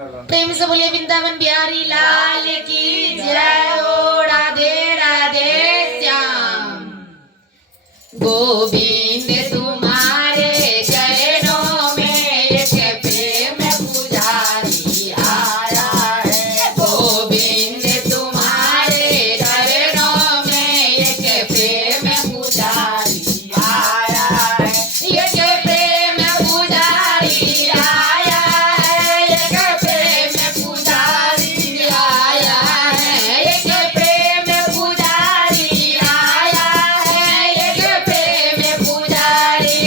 प्रेम से बोलिए वृंदावन बिहारी लाल की जय हो। राधे राधे श्याम। गोविंद तुम्हारे चरणों में एक प्रेम पुजारी आया है। गोविंद तुम्हारे चरणों में एक प्रेम पुजारी आया है। एक प्रेम पुजारी आया है। एक प्रेम पुजारी आया है। एक प्रेम पुजारी आया है। एक प्रेम पुजारी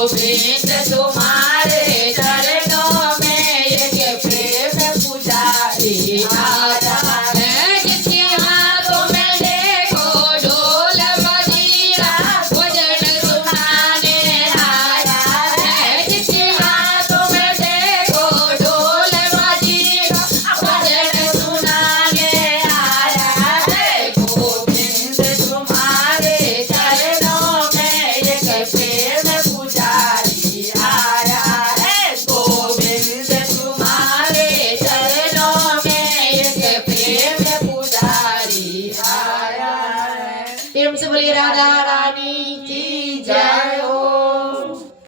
गोविंद तुम्हारे चरणों में एक प्रेम पुजारी आया है। जिसके हाथों में देखो ढोल मजीरा भजन सुनाने आया है। जिसके हाथों में देखो ढोल मजीरा भजन सुनाने आया है। गोविंद तुम्हारे चरणों में एक प्रेम पुजारी आया है। गोविंद तुम्हारे चरणों में एक प्रेम पुजारी आया है। प्रेम से बोलिए राधा रानी की जय हो।